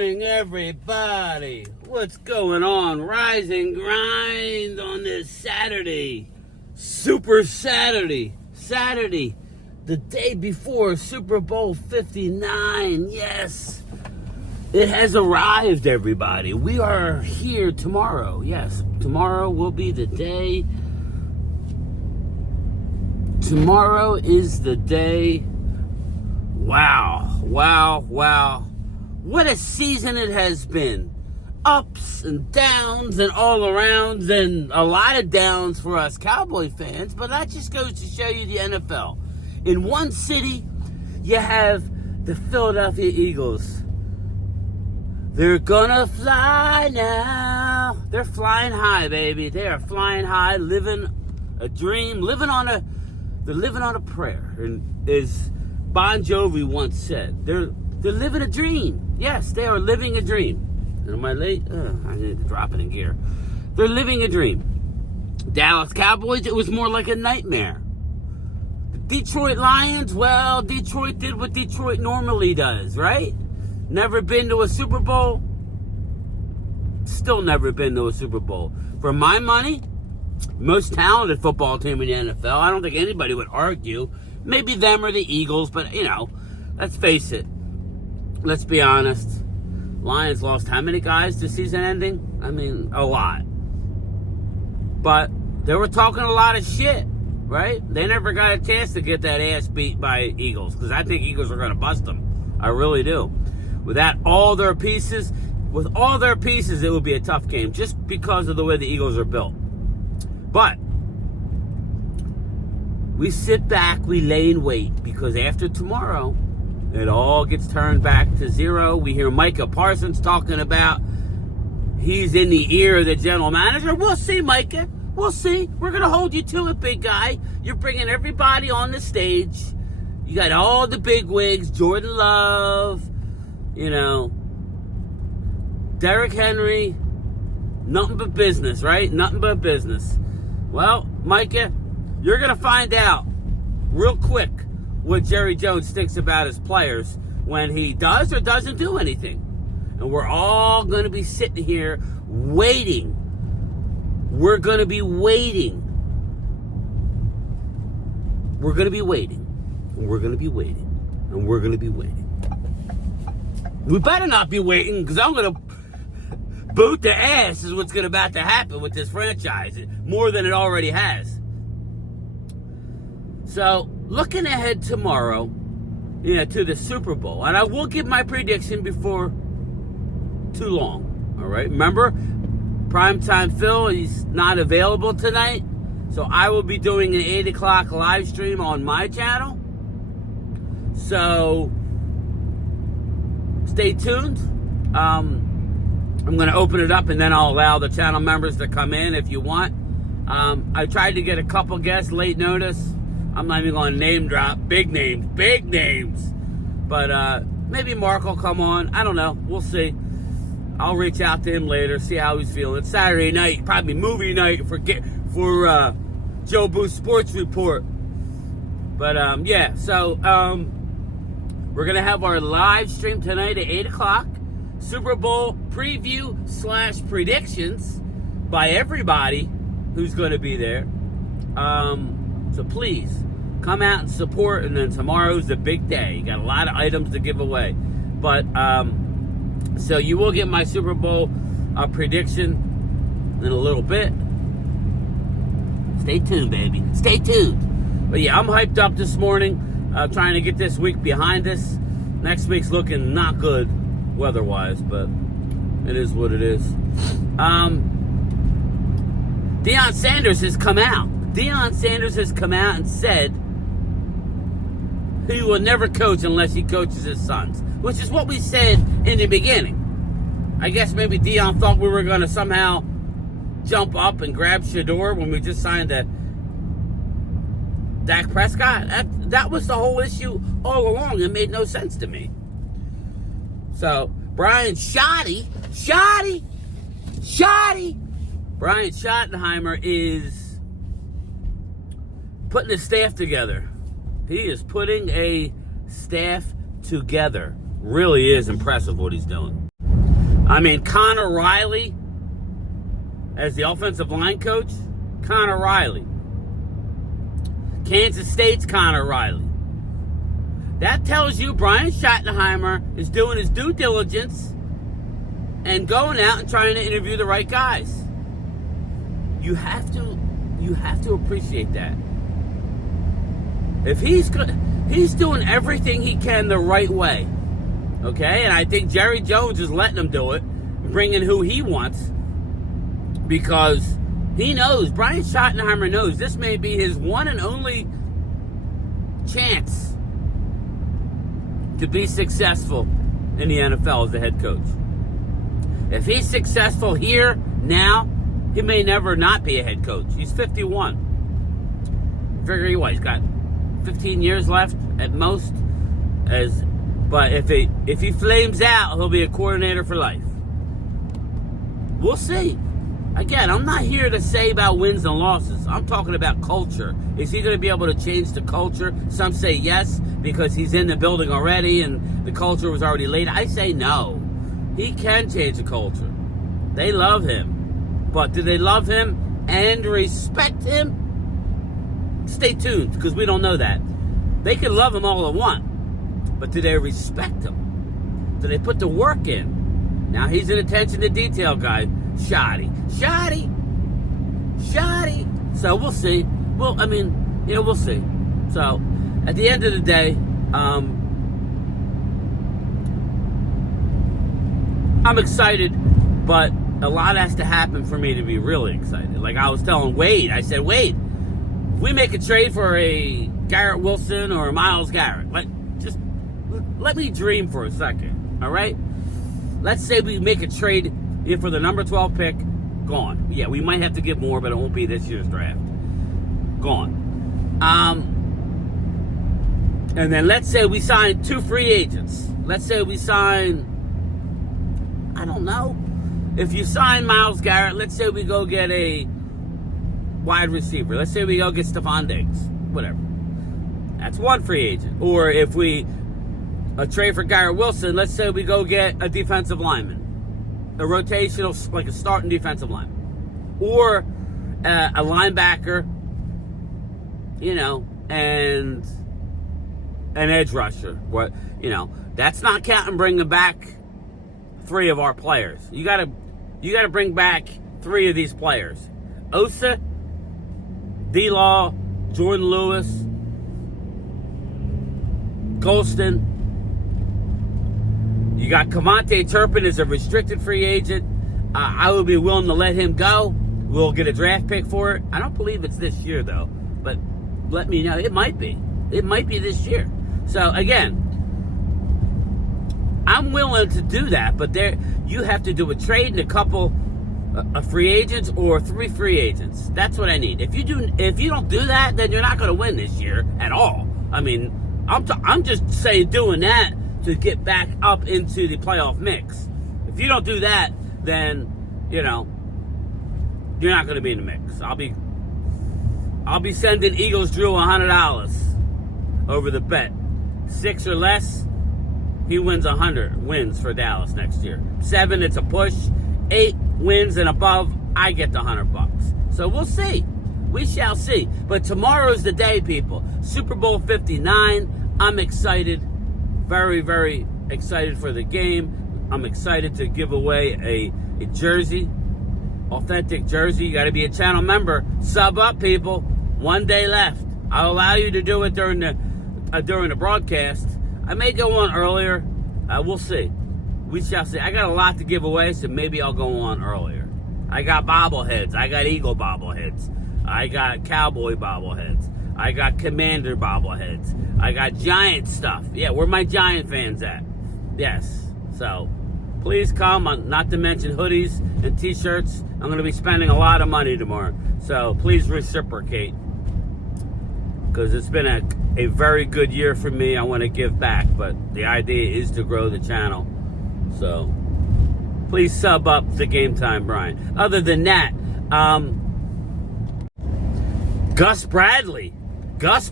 morning, everybody. What's going on? Rise and grind on this Saturday. Super Saturday. Saturday, the day before Super Bowl 59. Yes, it has arrived, everybody. We are here tomorrow. Yes, tomorrow will be the day. Tomorrow is the day. Wow, wow, wow. What a season it has been. Ups and downs and all arounds, and a lot of downs for us Cowboy fans, but that just goes to show you the NFL. In one city, you have the Philadelphia Eagles. They're gonna fly now. They're flying high, baby. They are flying high, living a dream, they're living on a prayer. And as Bon Jovi once said, they're living a dream. Yes, they are living a dream. And am I late? I need to drop it in gear. They're living a dream. Dallas Cowboys, it was more like a nightmare. The Detroit Lions, well, Detroit did what Detroit normally does, right? Never been to a Super Bowl. Still never been to a Super Bowl. For my money, most talented football team in the NFL. I don't think anybody would argue. Maybe them or the Eagles, but, let's face it. Let's be honest. Lions lost how many guys this season ending? I mean, a lot. But they were talking a lot of shit, right? They never got a chance to get that ass beat by Eagles, because I think Eagles are going to bust them. I really do. With all their pieces, it would be a tough game, just because of the way the Eagles are built. But we sit back, we lay in wait, because after tomorrow, it all gets turned back to zero. We hear Micah Parsons talking about he's in the ear of the general manager. We'll see, Micah. We'll see. We're going to hold you to it, big guy. You're bringing everybody on the stage. You got all the big wigs, Jordan Love, Derrick Henry. Nothing but business, right? Nothing but business. Well, Micah, you're going to find out real quick what Jerry Jones thinks about his players when he does or doesn't do anything. And we're all going to be sitting here waiting. We're going to be waiting. We're going to be waiting. And we're going to be waiting. And we're going to be waiting. We better not be waiting, because I'm going to boot the ass is what's about to happen with this franchise, more than it already has. So, looking ahead tomorrow, to the Super Bowl, and I will give my prediction before too long, all right? Remember, Primetime Phil, he's not available tonight, so I will be doing an 8 o'clock live stream on my channel. So, stay tuned. I'm going to open it up, and then I'll allow the channel members to come in if you want. I tried to get a couple guests late notice. I'm not even going to name drop. Big names. But maybe Mark will come on. I don't know. We'll see. I'll reach out to him later, see how he's feeling. It's Saturday night, probably movie night for Joe Booth Sports Report. But, so we're going to have our live stream tonight at 8 o'clock. Super Bowl preview / predictions by everybody who's going to be there. So please, come out and support, and then tomorrow's the big day. You got a lot of items to give away. But, so you will get my Super Bowl prediction in a little bit. Stay tuned, baby. Stay tuned. But yeah, I'm hyped up this morning, trying to get this week behind us. Next week's looking not good weather-wise, but it is what it is. Deion Sanders has come out. Deion Sanders has come out and said he will never coach unless he coaches his sons, which is what we said in the beginning. I guess maybe Deion thought we were going to somehow jump up and grab Shador when we just signed Dak Prescott. That was the whole issue all along. It made no sense to me. So, Brian Schottenheimer is putting his staff together. He is putting a staff together. Really is impressive what he's doing. I mean, Connor Riley as the offensive line coach. Connor Riley. Kansas State's Connor Riley. That tells you Brian Schottenheimer is doing his due diligence and going out and trying to interview the right guys. You have to appreciate that. If he's doing everything he can the right way, okay? And I think Jerry Jones is letting him do it, bringing who he wants, because he knows, Brian Schottenheimer knows, this may be his one and only chance to be successful in the NFL as a head coach. If he's successful here, now, he may never not be a head coach. He's 51. Figure what, he's got 15 years left at most. But if he flames out, he'll be a coordinator for life. We'll see. Again, I'm not here to say about wins and losses. I'm talking about culture. Is he going to be able to change the culture? Some say yes, because he's in the building already and the culture was already laid. I say no. He can change the culture. They love him. But do they love him and respect him? Stay tuned, because we don't know that. They can love him all they want, but do they respect him? Do they put the work in? Now, he's an attention to detail guy. Shoddy. So we'll see. We'll see. So at the end of the day, I'm excited, but a lot has to happen for me to be really excited. Like I was telling Wade, I said, Wade, if we make a trade for a Garrett Wilson or a Myles Garrett, let me dream for a second, all right? Let's say we make a trade for the number 12 pick, gone. Yeah, we might have to give more, but it won't be this year's draft. Gone. And then let's say we sign 2 free agents. Let's say we sign, I don't know. If you sign Myles Garrett, let's say we go get a wide receiver. Let's say we go get Stephon Diggs. Whatever. That's one free agent. Or if we trade for Garrett Wilson, let's say we go get a defensive lineman. A rotational, like a starting defensive lineman. Or a linebacker, and an edge rusher. What, that's not counting bringing back 3 of our players. You gotta bring back 3 of these players. Osa, D-Law, Jordan Lewis, Golston. You got Kevontae Turpin as a restricted free agent. I would be willing to let him go. We'll get a draft pick for it. I don't believe it's this year, though. But let me know. It might be. It might be this year. So, again, I'm willing to do that. But you have to do a trade and a couple of free agents or 3 free agents. That's what I need. If you don't do that, then you're not going to win this year at all. I mean, I'm just saying doing that to get back up into the playoff mix. If you don't do that, then, you're not going to be in the mix. I'll be sending Eagles Drew $100 over the bet. 6 or less, he wins 100 wins for Dallas next year. 7, it's a push. 8 wins and above, I get the $100. So we'll see. We shall see. But tomorrow's the day, people. Super Bowl 59. I'm excited. Very, very excited for the game. I'm excited to give away a jersey, authentic jersey. You got to be a channel member. Sub up, people. 1 day left. I'll allow you to do it during the broadcast. I may go on earlier. We'll see. We shall see. I got a lot to give away, so maybe I'll go on earlier. I got bobbleheads. I got Eagle bobbleheads. I got Cowboy bobbleheads. I got Commander bobbleheads. I got Giant stuff. Yeah, where my Giant fans at? Yes. So, please come. Not to mention hoodies and t-shirts. I'm going to be spending a lot of money tomorrow. So, please reciprocate. Because it's been a very good year for me. I want to give back. But the idea is to grow the channel. So, please sub up to Game Time Brian. Other than that, Gus Bradley goes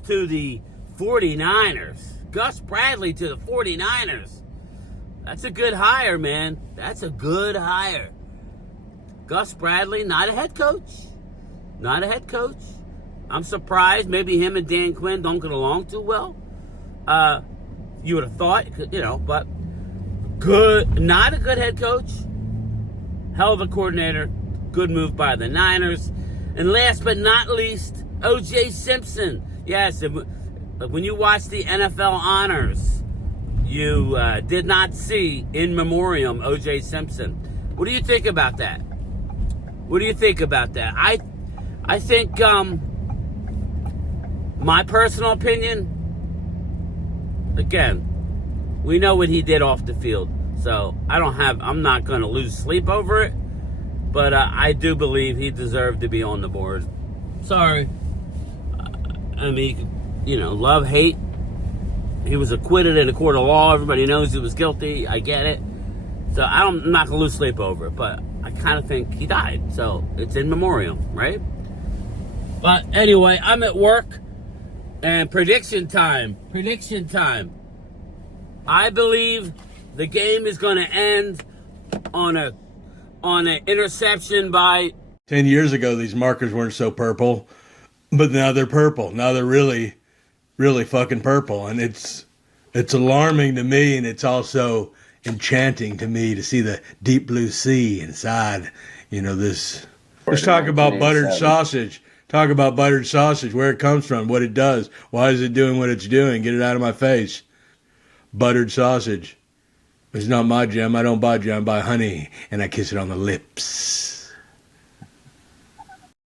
to the 49ers. Gus Bradley to the 49ers. That's a good hire, man. That's a good hire. Gus Bradley, not a head coach. Not a head coach. I'm surprised. Maybe him and Dan Quinn don't get along too well. You would have thought, but good. Not a good head coach. Hell of a coordinator. Good move by the Niners. And last but not least, O.J. Simpson. Yes, when you watch the NFL honors, you did not see in memoriam O.J. Simpson. What do you think about that? What do you think about that? I think, my personal opinion, again, we know what he did off the field. So I'm not going to lose sleep over it. But I do believe he deserved to be on the board. Sorry. I mean, love, hate. He was acquitted in a court of law. Everybody knows he was guilty. I get it. So I'm not going to lose sleep over it. But I kind of think he died. So it's in memoriam, right? But anyway, I'm at work. And prediction time. Prediction time. I believe the game is going to end on an interception by... 10 years ago, these markers weren't so purple, but now they're purple. Now they're really, really fucking purple. And it's alarming to me, and it's also enchanting to me to see the deep blue sea inside, this... Let's talk about buttered sausage. Talk about buttered sausage, where it comes from, what it does. Why is it doing what it's doing? Get it out of my face. Buttered sausage. It's not my jam. I don't buy jam. I buy honey, and I kiss it on the lips.